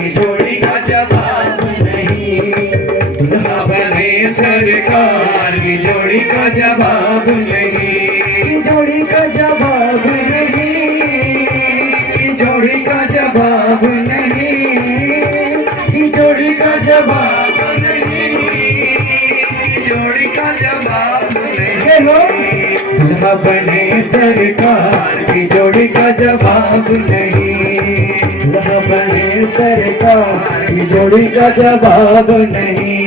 की जोड़ी का जवाब नहीं। दुल्हा बने सरकार की जोड़ी का जवाब नहीं, की जोड़ी का जवाब नहीं, की जोड़ी का जवाब नहीं, की जोड़ी का जवाब नहीं, की जोड़ी का जवाब नहीं। दुल्हा बने सरकार की जोड़ी का जवाब नहीं, दुल्हा बने सरकार की जोड़ी का जवाब नहीं।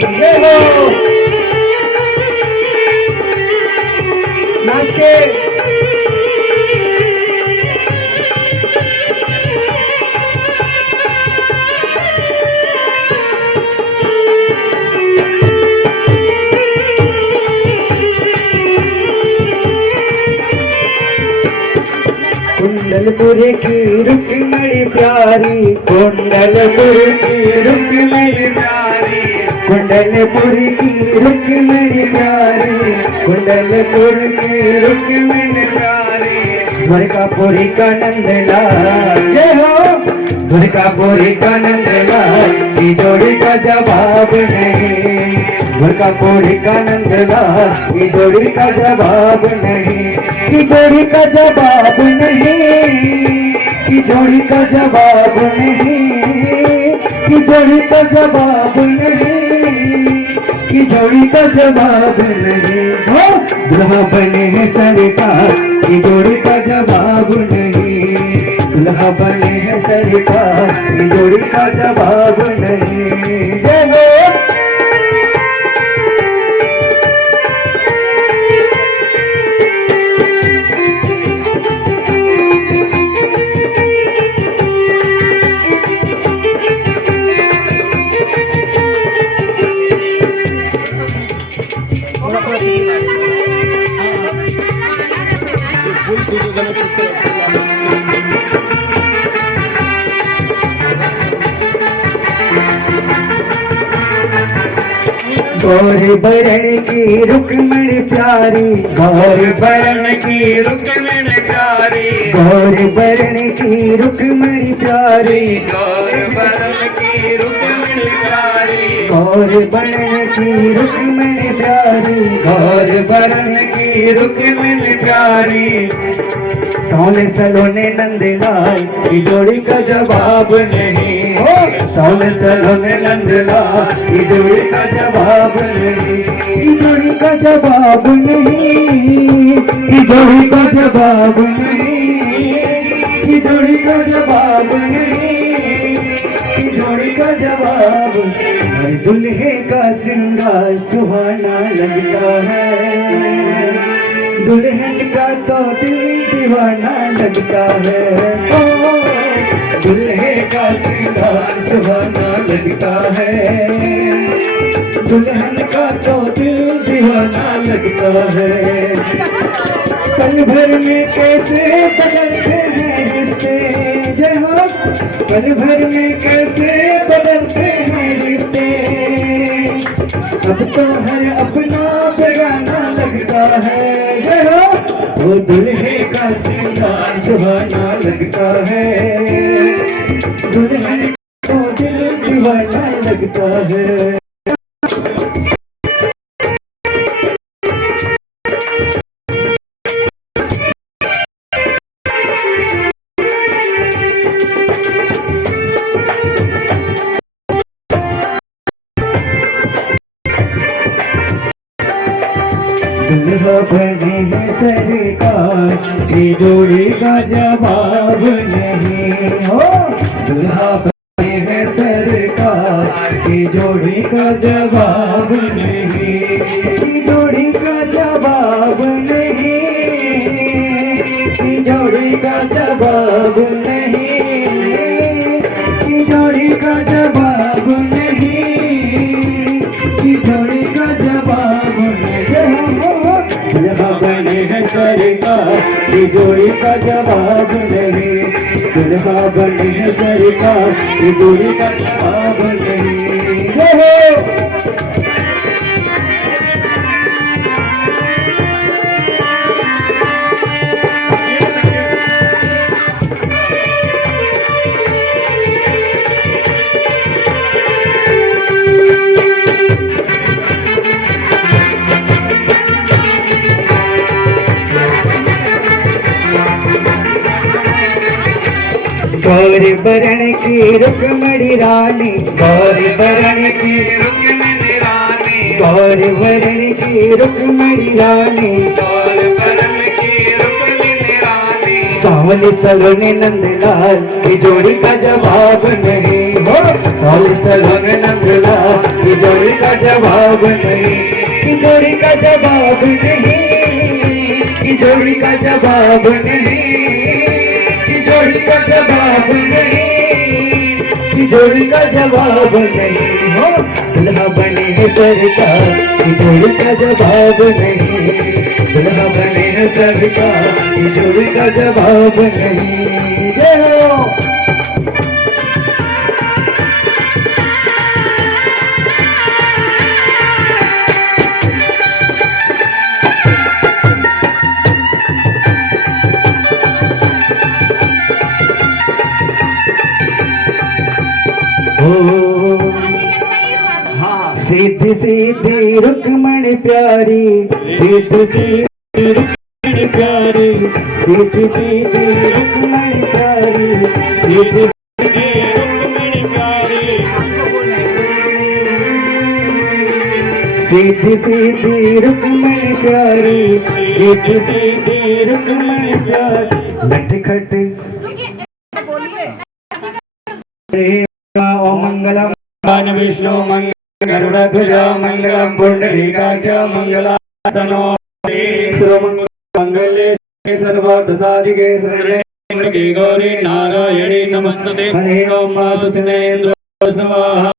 नाच के कुंडलपुर की रुक्मिणी प्यारी, कुंडलपुर की रुक्मिणी प्यारी, कुंडलपुर की रुक्मिणी प्यारी, कुंडलपुर की रुक्मिणी प्यारी। द्वारकापुरी का नंदलाल ये हो, द्वारकापुरी का नंदलाल की जोड़ी का जवाब नहीं, द्वारकापुरी का नंदलाल की जोड़ी का जवाब नहीं, की जोड़ी का जवाब नहीं, की जोड़ी का जवाब नहीं, की जोड़ी का जवाब नहीं, की जोड़ी का जवाब नहीं। हो दुल्हा बने हैं सरकार की जोड़ी का जवाब नहीं, दुल्हा बने हैं सरकार की जोड़ी का जवाब नहीं। गौर बरन की रुक्मिणी प्यारी, गौर बरन की रुक्मिणी प्यारी, गौर बरन की रुक्मिणी प्यारी, गौर बरन की रुक्मिणी प्यारी, गौर बरन की रुक्मिणी प्यारी, गौर बरन की रुक्मिणी प्यारी। सोने सलोने नंदलाल की जोड़ी का जवाब नहीं, हो सोने सलोने नंदलाल की जोड़ी का जवाब नहीं, की जोड़ी का जवाब नहीं, की जोड़ी का जवाब नहीं, की जोड़ी का जवाब नहीं, की जोड़ी का जवाब। हर दुल्हे का श्रृंगार सुहाना लगता है, दुल्हन का तो दिल दीवाना लगता है। ओ दुल्हे का श्रृंगार सुहाना लगता है, दुल्हन का तो दिल दीवाना लगता है। पल भर में कैसे बदलते हैं रिश्ते, जय हो, पल भर में कैसे बदलते हैं रिश्ते। अब तो हर अपना बेगाना लगता है, जय हो, वो दुल्हे का श्रृंगार सुहाना लगता है, दुल्हन को दिल दीवाना लगता है। दुल्हा बने हैं सरकार की जोड़ी का जवाब नहीं, हो दुल्हा बने हैं सरकार की जोड़ी का जवाब नहीं, की जोड़ी का जवाब नहीं, की जोड़ी का जवाब नहीं, की जोड़ी का जवाब नहीं, की जोड़ी का जवाब नहीं। दुल्हा बने हैं सरकार की जोड़ी का जवाब नहीं, दुल्हा बने हैं सरकार की जोड़ी का जवाब नहीं। गौर बरन की रुक्मणी रानी, गौर बरन की रुक्मिणी रानी, गौर बरन की रुक्मणी रानी, गौर बरन की रुक्मिणी रानी। सावली सलोने नंदलाल की जोड़ी का जवाब नहीं हो, सावली सलोने नंदलाल की जोड़ी का जवाब नहीं, की जोड़ी का जवाब नहीं, की जोड़ी का जवाब नहीं, की जोड़ी का जवाब नहीं, की जोड़ी का जवाब नहीं हो, दुल्हा बने है सरकार की जोड़ी का जवाब नहीं, दुल्हा बने है सरकार की जोड़ी का जवाब नहीं। जय हो। सीधी सीधी रुक्मणी प्यारी, सीधी सीधी रुक्मणी प्यारी, सीधी सीधी रुक्मणी प्यारी, सीधी सीधी रुक्मणी प्यारी, सीधी सीधी रुक्मणी प्यारी, सीधी सीधी रुक्मणी प्यारी। लटखट ओ मंगलम विष्णु मंगल गरुड़ध्वज मंगलम पुंडरीकाक्ष मंगलासनो मंगले सर्वार्थ साधिके शरण्ये गौरी नारायणी नमस्तुते। हरे ओम सुस्तेन्द्र स्वाहा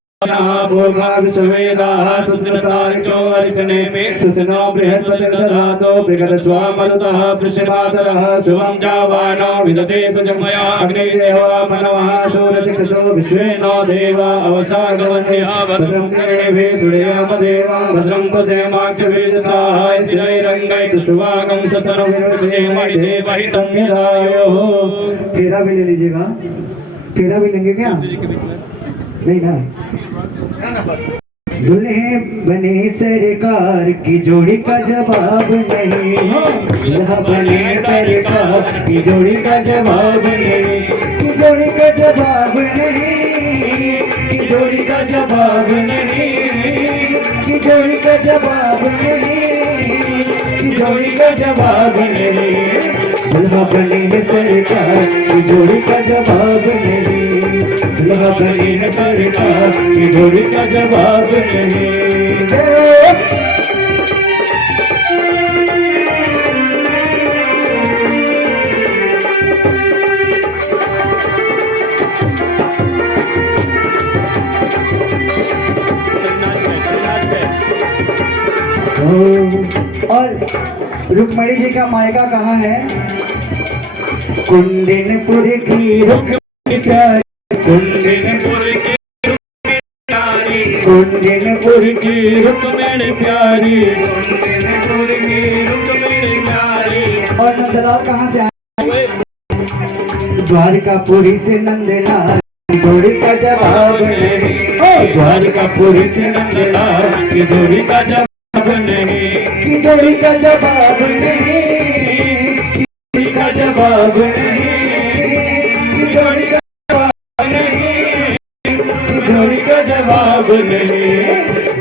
भूर्भुवः विश्ववेदाः सुस्तिनसारिचो अर्चने मे सुस्तिनो बृहस्पतिर्दधातो बृहदस्वामरुतः वृषभातरः शुभं जावानो विदते सुजमया अग्निदेवा मनवः शूरचक्षुषो विश्वेनो देवा अवसागवन्यः भद्रं कर्णेभिः शृणुयामदेवा भद्रं पश्येमाक्षभिर्दधाः स्थिरैरङ्गैः शुभागं शतनुर्विषेमहि देवहितं यदायुः। फेरा भी ले लीजिएगा, फेरा भी लेंगे क्या? नहीं ना। दुल्हे बने सरकार की जोड़ी का जवाब नहीं, दुल्हा बने सरकार की जोड़ी का जवाब नहीं, की जोड़ी का जवाब नहीं, की जोड़ी का जवाब नहीं, की जोड़ी का जवाब नहीं, की जोड़ी का जवाब नहीं, दुल्हा बने सरकार की जोड़ी का जवाब नहीं, दुल्हा बने सरकार की जोड़ी का जवाब नहीं। और रुक्मणी जी का मायका कहाँ है? कुंदनपुर की रुक्मणी प्यारी, कुंदनपुर की प्यारी, कुंदनपुर की रुक्मणी प्यारी, कुंदनपुर की रुक्मणी प्यारी। और नंदलाल कहाँ से आए? द्वारकापुरी से नंदलाल की जोड़ी का जवाब नहीं, द्वारकापुरी से नंदलाल की जोड़ी का जवाब नहीं, की जोड़ी का जवाब नहीं, की जोड़ी का जवाब नहीं, की जोड़ी का जवाब नहीं, की जोड़ी का जवाब नहीं,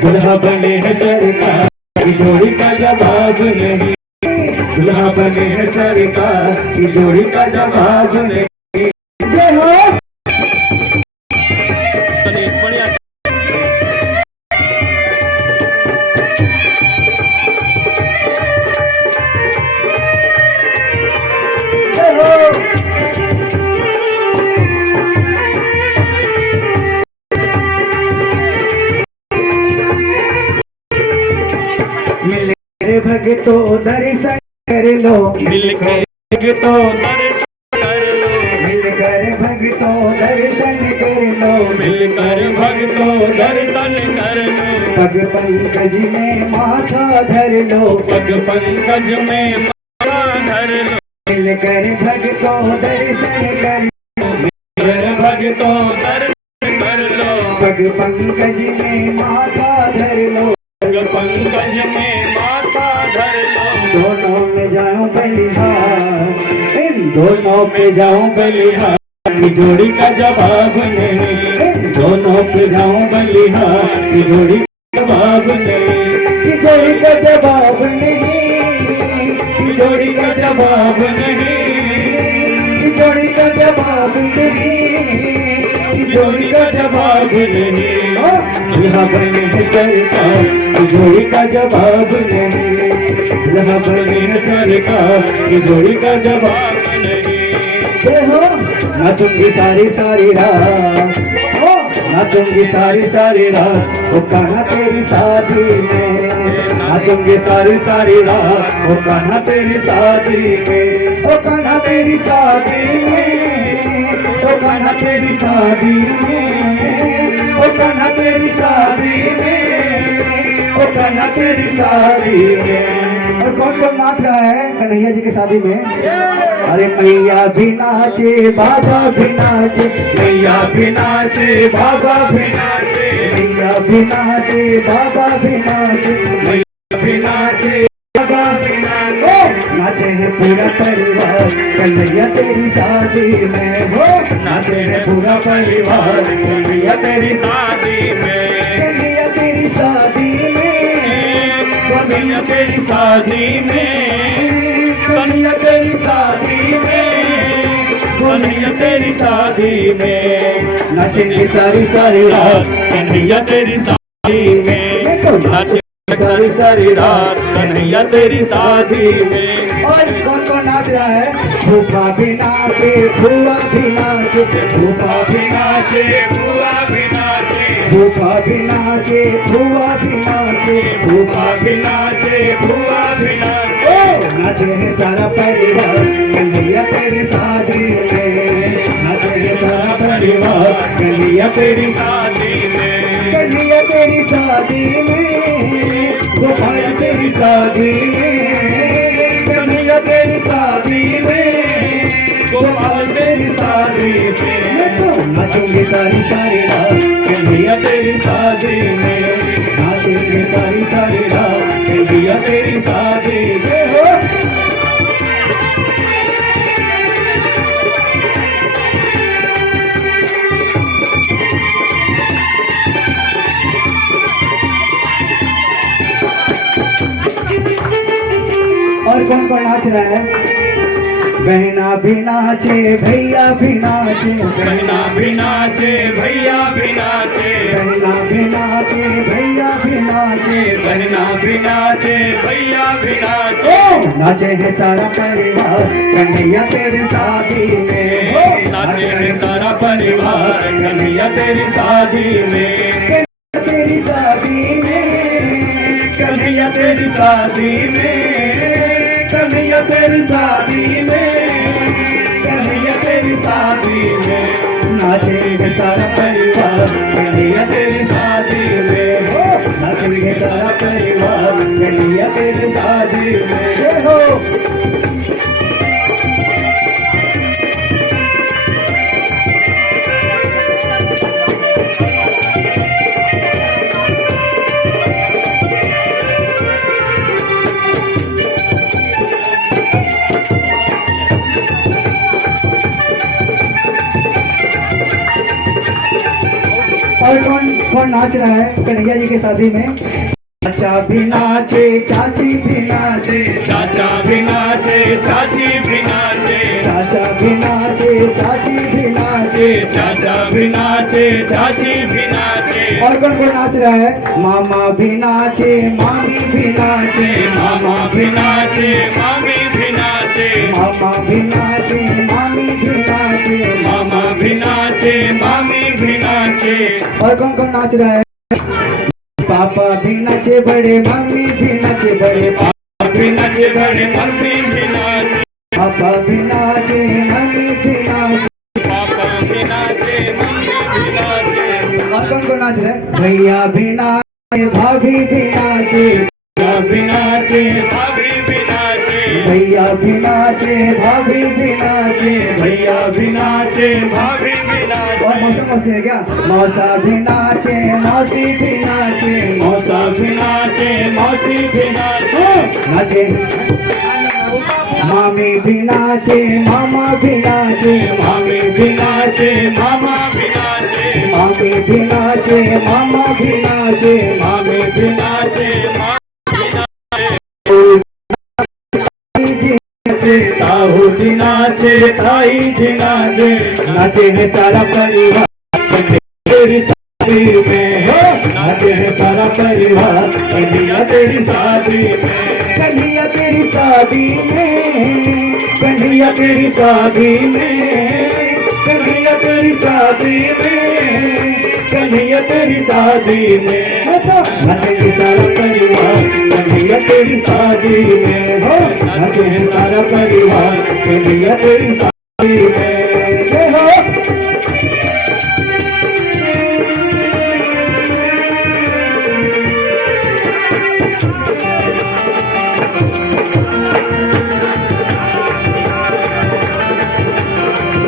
दुल्हा बने है सरकार की जोड़ी का जवाब नहीं, दुल्हा बने है सरकार की जोड़ी का जवाब नहीं। जय हो। मिलकर भगतो दर्शन कर लो, मिलकर भगतो दर्शन कर लो, मिलकर भगतो दर्शन कर लो, मिलकर भगतो दर्शन कर लो, पग पंकज में माथा धर लो, पग पंकज में माथा धर लो, मिलकर भगतो दर्शन कर लो, मिलकर भगतो दर्शन कर लो, पग पंकज में माथा धर लो, पग पंकज में माथा धर लो। दोनों में जाऊं बलिहार, इन दोनों पे जाऊं बलिहार, की जोड़ी का जवाब नहीं, दोनों पे जाऊं बलिहार की जोड़ी का जवाब नहीं, की जोड़ी का जवाब नहीं, की जोड़ी का जवाब नहीं, की जोड़ी का जवाब नहीं, की जोड़ी का जवाब नहीं। यहाँ बने है सरकार की जोड़ी का जवाब नहीं, यहाँ बने है सरकार की जोड़ी का जवाब नहीं। हो नाचूंगी सारी सारी रात, हो नाचूंगी सारी सारी रात, वो कहना तेरी शादी में, नाचूंगी सारी सारी रात, वो कहना तेरी शादी में, वो कहना तेरी शादी में, वो कहना तेरी शादी में, वो कहना तेरी शादी में, वो कहना तेरी शादी में। और कौन कौन नाच रहा है कन्हैया जी की शादी में? अरे मैया भी नाचे, बाबा भी नाचे, मैया भी नाचे, बाबा भी नाचे, मैया भी नाचे, बाबा भी नाचे, मैया भी नाचे, बाबा भी नाचे, नाचे है पूरा परिवार कन्हैया तेरी शादी में, हो नाचे है पूरा परिवार कन्हैया तेरी शादी में, कन्हैया तेरी शादी में, कन्हैया तेरी शादी में, कन्हैया तेरी शादी में, कन्हैया तेरी शादी में, नाचेंगे सारी सारी रात कन्हैया तेरी शादी में, नाचेंगे सारी सारी रात कन्हैया तेरी शादी में। और कौन कौन नाच रहा है? फूफा भी नाचे, फूआ भी नाचे, फूफा भी नाचे, फूआ भी नाचे, फूफा भी नाचे, फूआ भी नाचे, फूफा भी नाचे, फूआ भी नाचे, नाचे है सारा परिवार कन्हैया तेरी शादी में, नाचे है सारा परिवार कन्हैया तेरी शादी में, कन्हैया तेरी शादी में, गोपाल तेरी शादी में, कन्हैया तेरी शादी में, गोपाल तेरी शादी में, नाचूंगी सारी सारी रात कन्हैया तेरी शादी में, नाचूंगी सारी सारी रात कन्हैया तेरी शादी में। हो और कौन कौन नाच रहा है? बहना भी नाचे, भैया भी नाचे, बहना भी नाचे, भैया भी नाचे, बहना भी नाचे, भैया भी नाचे, बहना भी नाचे, भैया भी नाचे, नाचे है सारा परिवार कन्हैया तेरी शादी में, नाचे है सारा परिवार कन्हैया तेरी शादी में, तेरी शादी में, कन्हैया तेरी शादी में, कन्हैया तेरी शादी में, कन्हैया तेरी शादी में, नाचे है सारा परिवार कन्हैया तेरी शादी में, नाचे है सारा परिवार कन्हैया तेरी शादी में। हो और कौन कौन नाच रहा है कन्हैया जी की शादी में? चाचा भी नाचे, चाची भी नाचे, चाचा भी नाचे, चाची भी नाचे, चाचा भी नाचे, चाची भी नाचे, चाचा भी नाचे, चाची भी नाचे, और कौन कौन नाच रहा है? मामा भी नाचे, मामी भी नाचे, मामा भी नाचे, मामी भी नाचे, मामा भी नाचे, मामी भी नाचे, मामा भी नाचे, मामी भी नाचे, और कौन कौन नाच रहा है? पापा भी नाचे बड़े, मम्मी भी नाचे बड़े, पापा भी नाचे बड़े, मम्मी भी नाचे, पापा भी नाचे, मम्मी भी नाचे, पापा भी नाचे, मम्मी भी नाचे, और कौन कौन नाच रहा है? भैया भी नाचे, भाभी भी नाचे, भैया भी नाचे, भाभी भी नाचे, भैया भी नाचे, भाभी भी नाचे, भैया भी नाचे, भाभी भी नाचे, और मौसा मौसी है क्या? मौसा भी नाचे, मौसी भी नाचे, मौसा भी नाचे, मौसी भी नाचे, नाचे मामी भी नाचे मामा भी नाचे मामी भी नाचे मामा भी नाचे मामी भी नाचे मामा भी नाचे मामी भी नाचे ताऊ जी नाचे ताई जी नाचे नाचे है सारा परिवार तेरी शादी में हो नाचे है सारा परिवार कन्हैया तेरी शादी में कन्हैया तेरी शादी में कन्हैया तेरी शादी में कन्हैया तेरी शादी में कन्हैया तेरी शादी में नाचेंगे सारा परिवार कन्हैया तेरी शादी में हो नाचे है सारा परिवार कन्हैया तेरी शादी में जय हो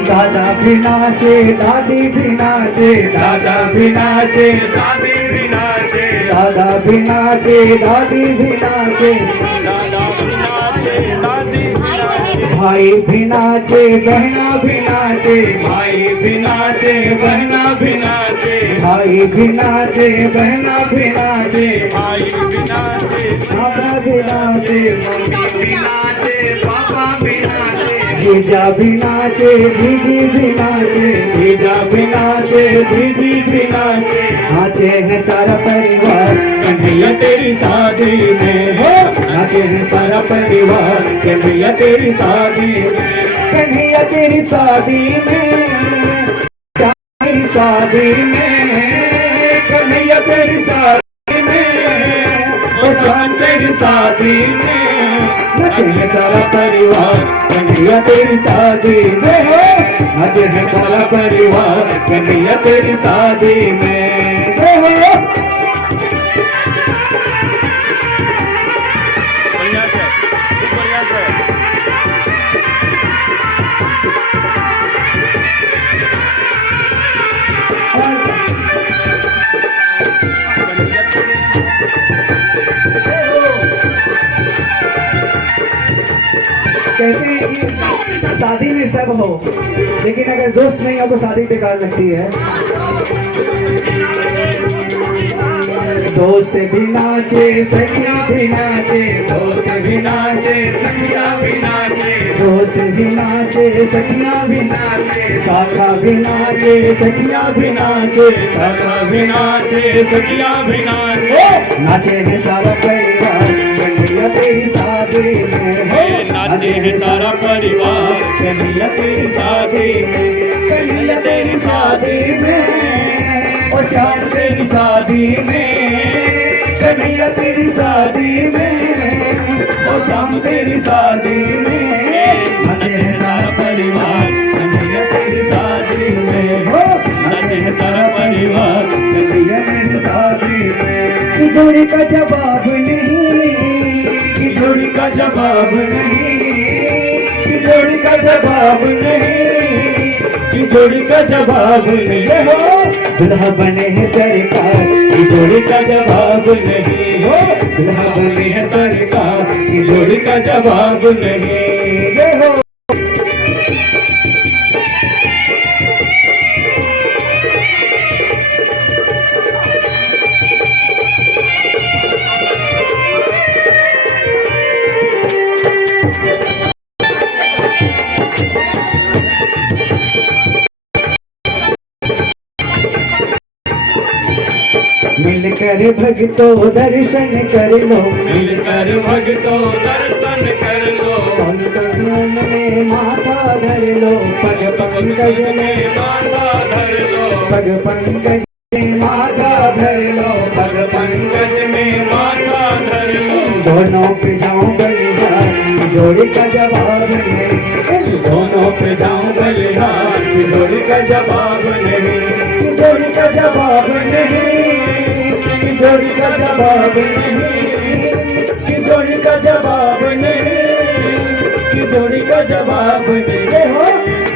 दादा भी नाचे दादी भी नाचे दादा भी नाचे दादी भी नाचे दादा भी नाचे दादी भी नाचे दादा भी नाचे दादी भी नाचे भाई भी नाचे बहना भी नाचे भाई भी नाचे बहना भी नाचे भाई भी नाचे बहना भी नाचे भाई भी नाचे दादा भी नाचे मम्मी भी नाचे पापा भी नाचे जीजा भी नाचे दीदी भी नाचे जीजा भी नाचे दीदी भी नाचे नाचे है सारा परिवार कन्हैया तेरी शादी में हो नाचे है सारा परिवार कन्हैया तेरी शादी में कन्हैया तेरी शादी में तेरी शादी में कन्हैया तेरी शादी में ओ शान तेरी शादी में नाचे है सारा परिवार कन्हैया तेरी शादी में हो नाचे है सारा परिवार कन्हैया तेरी शादी में जय हो कहते हैं कि शादी में सब हो लेकिन अगर दोस्त नहीं हो तो शादी बेकार लगती है दोस्त भी नाचे सखिया भी नाचे दोस्त भी नाचे सखिया भी नाचे दोस्त भी नाचे सखिया भी नाचे शाखा भी नाचे सखिया भी नाचे सखा भी नाचे सखिया भी नाचे नाचे है सारा परिवार कन्हैया तेरी शादी में हे नाचे है सारा परिवार कन्हैया तेरी शादी में कन्हैया तेरी शादी में ओ श्याम तेरी शादी में कन्हैया तेरी शादी में ओ श्याम तेरी शादी में नाचे है सारा परिवार कन्हैया तेरी शादी में हो नाचे है सारा परिवार कन्हैया तेरी शादी में कि जोड़ी का जवाब नहीं कि जोड़ी का जवाब नहीं कि जोड़ी का जवाब नहीं की जोड़ी का जवाब नहीं हो दुल्हा बने हैं सरकार की जोड़ी का जवाब नहीं हो दुल्हा बनी है सरकार की जोड़ी का जवाब नहीं जय हो मिलकर भक्तों दर्शन कर लो मिलकर भक्तों दर्शन कर लो पंकज में माथा धर लो पग पंकज में माथा धर लो पग पंकज में माथा धर लो पग पंकज में माथा धर लो दोनों पे जाऊं बलिहार जोड़ी का जवाब नहीं दोनों पे जाऊं बलिहार की जोड़ी का जवाब नहीं जोड़ी का जवाब नहीं जोड़ी का जवाब नहीं जोड़ी का जवाब नहीं जोड़ी का जवाब नहीं हो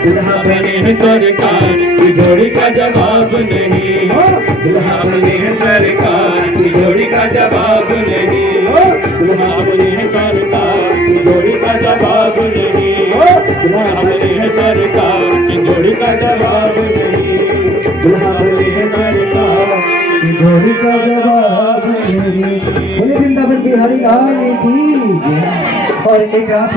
दुल्हा बने है सरकार की जोड़ी का जवाब नहीं हो दुल्हा बने है सरकार की जोड़ी का जवाब नहीं हो दुल्हा बने है सरकार की जोड़ी का जवाब नहीं बोले वृंदावन बिहारी लाल की जय। और एक रास